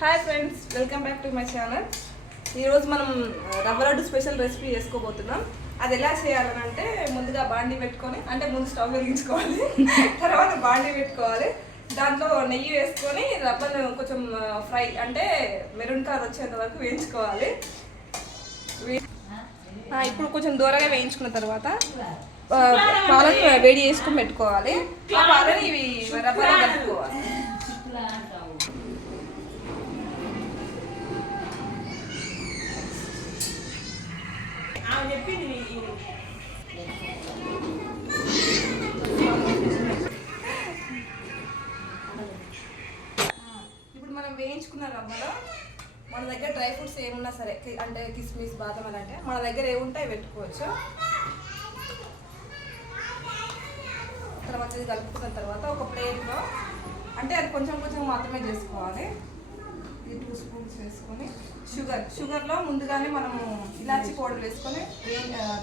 Hi friends, welcome back to my channel. ఈరోజు మనం రవ్వ లడ్డు స్పెషల్ రెసిపీ చేసుకోబోతున్నాం. అది ఎలా చేయాలనంటే ముందుగా బాండీ పెట్టుకొని, అంటే ముందు స్టవ్ వెలిగించుకోవాలి, తర్వాత బాండీ పెట్టుకోవాలి. దాంట్లో నెయ్యి వేసుకొని రవ్వను కొంచెం ఫ్రై అంటే మెరూన్ కలర్ వచ్చేంత వరకు వేయించుకోవాలి. ఇప్పుడు కొంచెం దూరంగా వేయించుకున్న తర్వాత పాలను వేడి చేసుకొని పెట్టుకోవాలి. ఆ పాలని ఇవి రవ్వలో కలుపుకోవాలి. ఇప్పుడు మనం వేయించుకున్న రవ్వలో మన దగ్గర డ్రై ఫ్రూట్స్ ఏమున్నా సరే, అంటే కిస్మిస్, బాదం అంటే మన దగ్గర ఏముంటాయి పెట్టుకోవచ్చు. తర్వాత ఇది కలుపుకున్న తర్వాత ఒక ప్లేట్లో, అంటే అది కొంచెం కొంచెం మాత్రమే చేసుకోవాలి. ఇది 2 స్పూన్స్ వేసుకొని షుగర్లో ముందుగానే మనము ఇలాచీ పౌడర్ వేసుకొని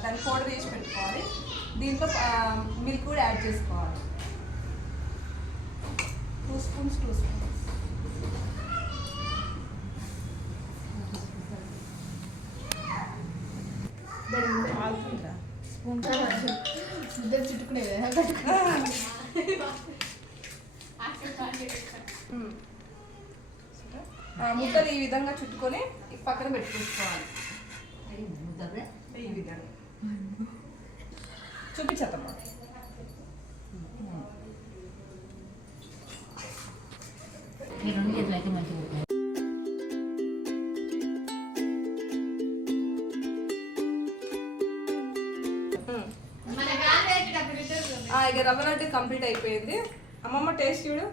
దాన్ని పౌడర్ వేసి పెట్టుకోవాలి. దీంట్లో మిల్క్ కూడా యాడ్ చేసుకోవాలి. 2 స్పూన్స్ ముద్దలు ఈ విధంగా చుట్టుకొని పక్కన పెట్టుకోవాలి. ఈ విధంగా చూపించేద్దామా. ఇక రవ్వ లడ్డు కంప్లీట్ అయిపోయింది. అమ్మమ్మ టేస్ట్ చూడు.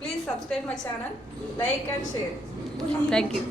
Please subscribe my channel, like and share. Thank you.